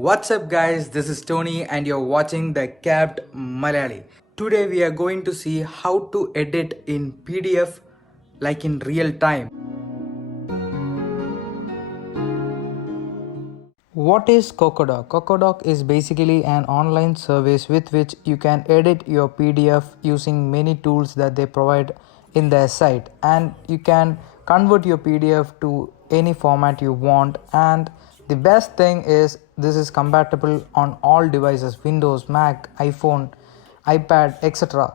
What's up guys, this is Tony and you're watching the Capped Malayali. Today we are going to see how to edit in PDF like in real time. What is CocoDoc? CocoDoc is basically an online service with which you can edit your PDF using many tools that they provide in their site, and you can convert your PDF to any format you want. And the best thing is this is compatible on all devices: Windows, Mac, iPhone, iPad, etc.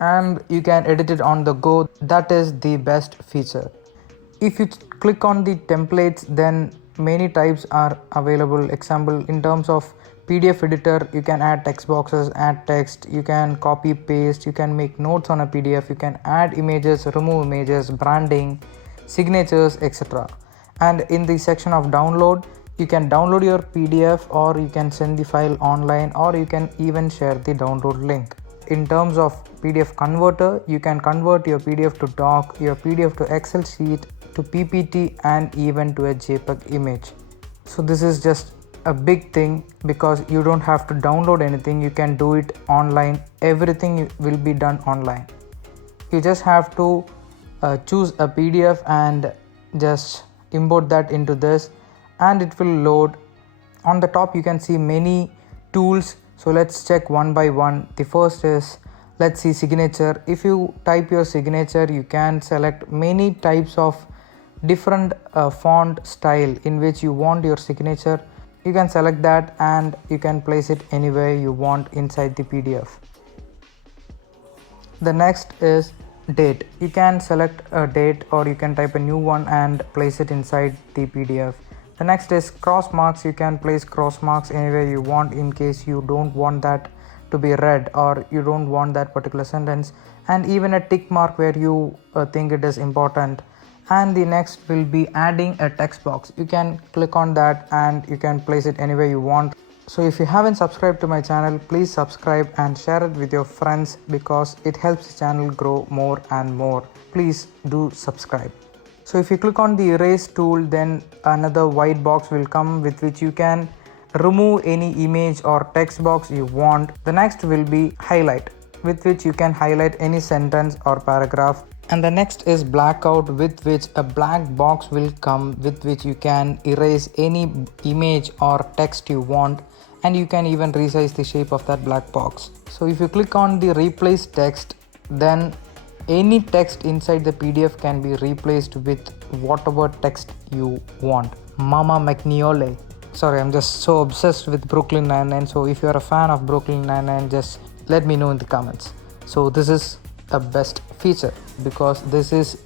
And you can edit it on the go. That is the best feature. If you click on the templates, then many types are available. Example, in terms of PDF editor, you can add text boxes, add text, you can copy paste, you can make notes on a PDF, you can add images, remove images, branding, signatures, etc. And in the section of download, you can download your PDF, or you can send the file online, or you can even share the download link. In terms of PDF converter, you can convert your PDF to doc, your PDF to Excel sheet, to PPT, and even to a JPEG image. So this is just a big thing because you don't have to download anything, you can do it online. Everything will be done online. You just have to choose a PDF and just import that into this, and it will load. On the top you can see many tools, so let's check one by one. The first is, let's see, signature. If you type your signature, you can select many types of different font style in which you want your signature. You can select that and you can place it anywhere you want inside the PDF. The next is date. You can select a date, or you can type a new one and place it inside the PDF. The next is cross marks. You can place cross marks anywhere you want in case you don't want that to be read, or you don't want that particular sentence, and even a tick mark where you think it is important. And the next will be adding a text box. You can click on that and you can place it anywhere you want. So if you haven't subscribed to my channel, please subscribe and share it with your friends because it helps the channel grow more and more. Please do subscribe. So if you click on the erase tool, then another white box will come with which you can remove any image or text box you want. The next will be highlight, with which you can highlight any sentence or paragraph. And the next is blackout, with which a black box will come with which you can erase any image or text you want, and you can even resize the shape of that black box. So if you click on the replace text, then any text inside the PDF can be replaced with whatever text you want. Mama McNeole. Sorry, I'm just so obsessed with Brooklyn Nine-Nine. So if you're a fan of Brooklyn Nine-Nine, just let me know in the comments. So this is the best feature because this is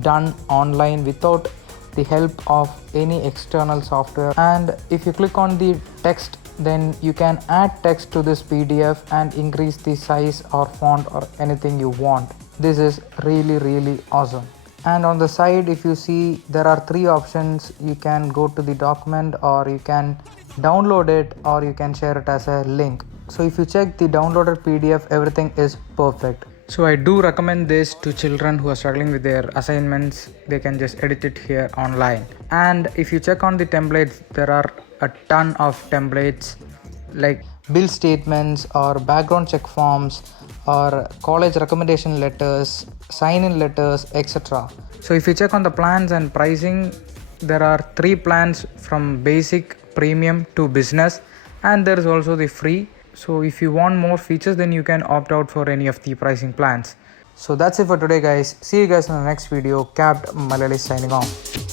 done online without the help of any external software. And if you click on the text, then you can add text to this PDF and increase the size or font or anything you want. This is really awesome. And on the side, if you see, there are three options. You can go to the document, or you can download it, or you can share it as a link. So if you check the downloaded PDF, everything is perfect. So I do recommend this to children who are struggling with their assignments. They can just edit it here online. And if you check on the templates, there are a ton of templates like bill statements or background check forms or college recommendation letters, sign-in letters, etc. So if you check on the plans and pricing, there are 3 plans from basic, premium to business, and there is also the free. So if you want more features, then you can opt out for any of the pricing plans. So that's it for today guys. See you guys in the next video. Capped Malayali signing off.